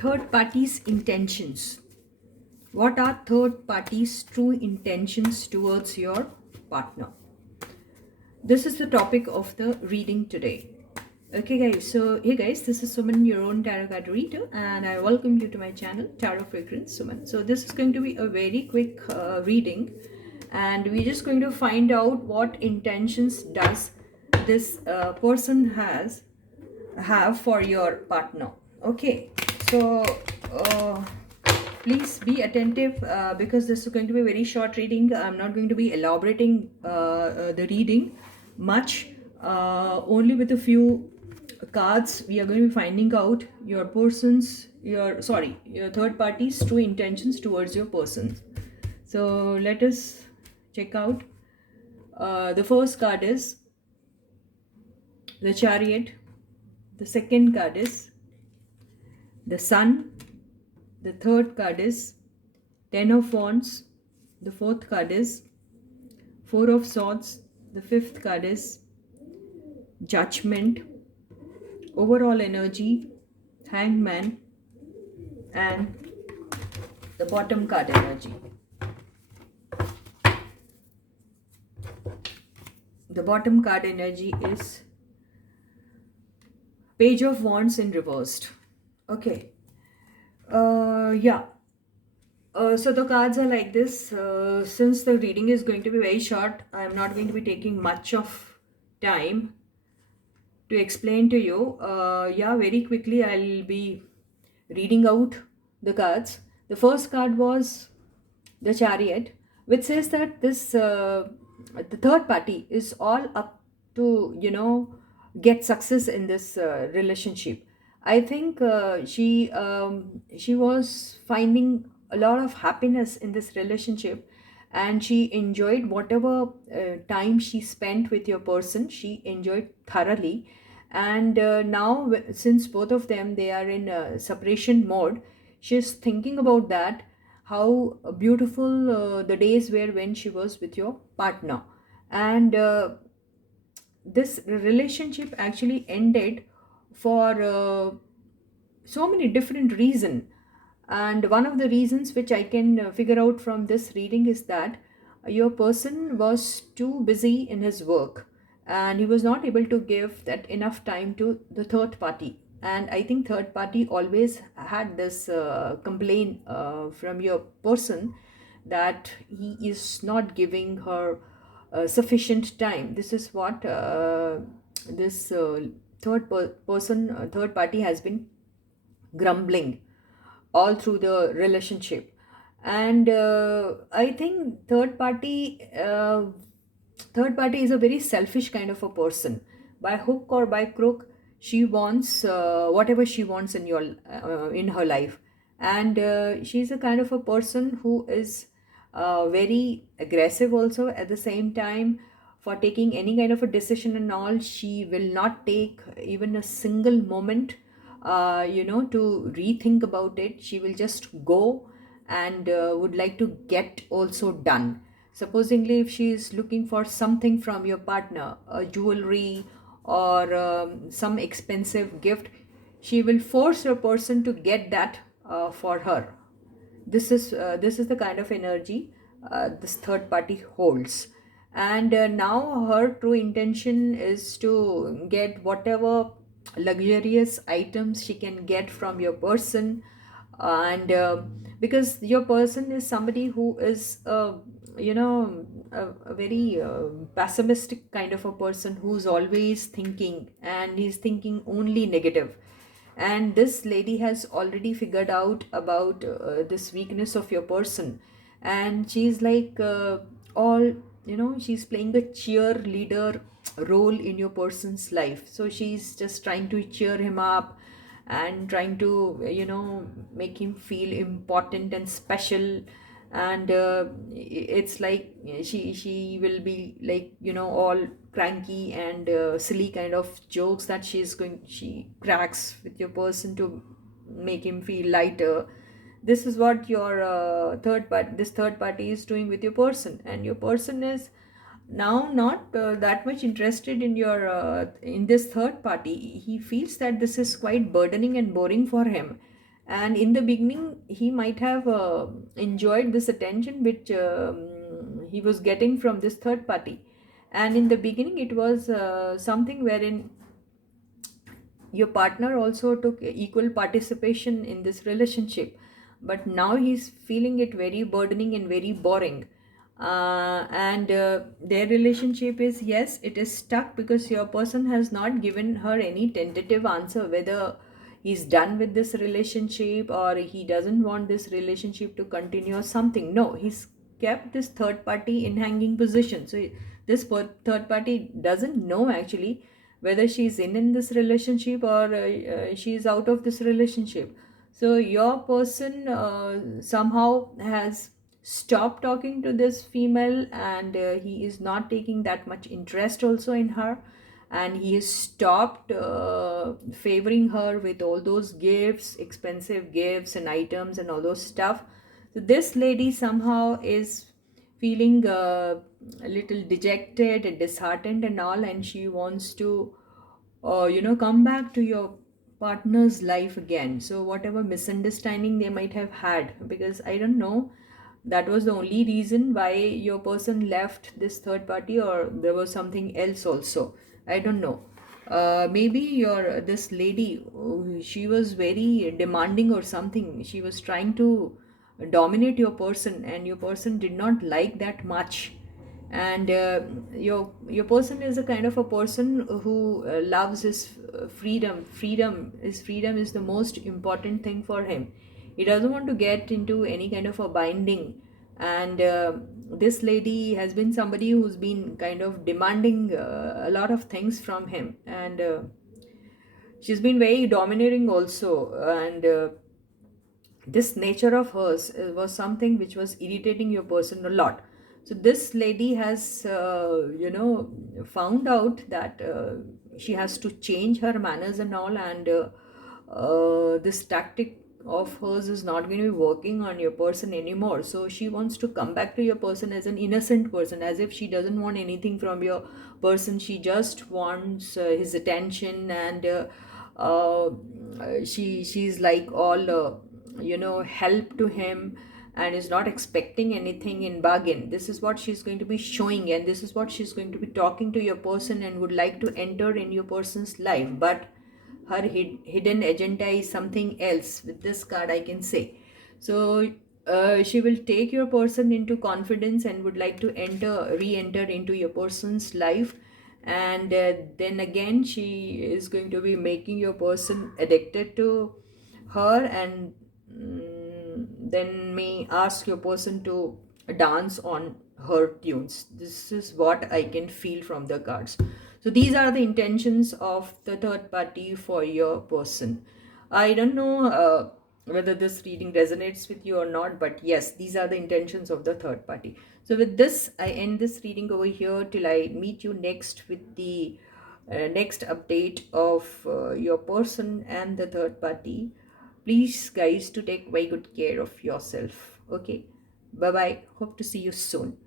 Third party's intentions. What are third party's true intentions towards your partner? This is the topic of the reading today. Okay, guys. So, hey, guys, this is Suman, your own tarot card reader, and I welcome you to my channel, Tarot Fragrance Suman. So, this is going to be a very quick reading, and we're just going to find out what intentions does this person have for your partner. Okay, so uh, please be attentive because this is going to be a very short reading. I'm not going to be elaborating the reading much. Only with a few cards we are going to be finding out your third party's true intentions towards your person. So let us check out. The first card is the Chariot. The second card is the Sun. The third card is Ten of Wands. The fourth card is Four of Swords. The fifth card is Judgment. Overall energy, Hangman, and the bottom card energy. The bottom card energy is Page of Wands in reversed. Okay. Yeah. So the cards are like this. Since the reading is going to be very short, I'm not going to be taking much of time to explain to you. Yeah, very quickly I'll be reading out the cards. The first card was the Chariot, which says that this the third party is all up to get success in this relationship. I think she was finding a lot of happiness in this relationship, and she enjoyed whatever time she spent with your person. She enjoyed thoroughly, and now since both of them they are in separation mode, she's thinking about that, how beautiful the days were when she was with your partner. And this relationship actually ended for so many different reasons. And one of the reasons which I can figure out from this reading is that your person was too busy in his work, and he was not able to give that enough time to the third party. And I think third party always had this complaint from your person that he is not giving her sufficient time. This is what this third party has been grumbling all through the relationship. And I think third party is a very selfish kind of a person. By hook or by crook, she wants whatever she wants in her life. And she's a kind of a person who is very aggressive also. At the same time, for taking any kind of a decision and all, she will not take even a single moment to rethink about it. She will just go and would like to get also done. Supposingly, if she is looking for something from your partner, a jewelry or some expensive gift, she will force your person to get that for her. This is the kind of energy this third party holds. And now her true intention is to get whatever luxurious items she can get from your person. And because your person is somebody who is a very pessimistic kind of a person, who's always thinking, and he's thinking only negative. And this lady has already figured out about this weakness of your person, and she's like all she's playing a cheerleader role in your person's life. So she's just trying to cheer him up and trying to make him feel important and special. And it's like she will be like all cranky and silly kind of jokes that she cracks with your person to make him feel lighter. This is what your this third party is doing with your person, and your person is now not that much interested in your in this third party. He feels that this is quite burdening and boring for him, and in the beginning he might have enjoyed this attention which he was getting from this third party. And in the beginning it was something wherein your partner also took equal participation in this relationship, but now he's feeling it very burdening and very boring. And their relationship is, yes, it is stuck because your person has not given her any tentative answer whether he's done with this relationship or he doesn't want this relationship to continue or something. No, he's kept this third party in hanging position. So this third party doesn't know actually whether she's in this relationship or she's out of this relationship. So your person somehow has stopped talking to this female, and he is not taking that much interest also in her, and he has stopped favoring her with all those gifts, expensive gifts and items and all those stuff. So this lady somehow is feeling a little dejected and disheartened and all, and she wants to come back to your partner's life again. So whatever misunderstanding they might have had, because I don't know, that was the only reason why your person left this third party, or there was something else also, I don't know. Maybe your this lady, she was very demanding or something, she was trying to dominate your person, and your person did not like that much. And your person is a kind of a person who loves his freedom is the most important thing for him. He doesn't want to get into any kind of a binding. And this lady has been somebody who's been kind of demanding a lot of things from him, and she's been very domineering also. And this nature of hers was something which was irritating your person a lot. So this lady has found out that she has to change her manners and all, and this tactic of hers is not going to be working on your person anymore. So she wants to come back to your person as an innocent person, as if she doesn't want anything from your person. She just wants his attention, and uh, she's like all help to him, and is not expecting anything in bargain. This is what she's going to be showing, and this is what she's going to be talking to your person, and would like to enter in your person's life. But her hidden agenda is something else. With this card I can say. So she will take your person into confidence and would like to re-enter into your person's life. And then again she is going to be making your person addicted to her, and then may ask your person to dance on her tunes. This is what I can feel from the cards. So these are the intentions of the third party for your person. I don't know whether this reading resonates with you or not, but yes, these are the intentions of the third party. So with this, I end this reading over here till I meet you next with the next update of your person and the third party. Please, guys, to take very good care of yourself. Okay, bye bye. Hope to see you soon.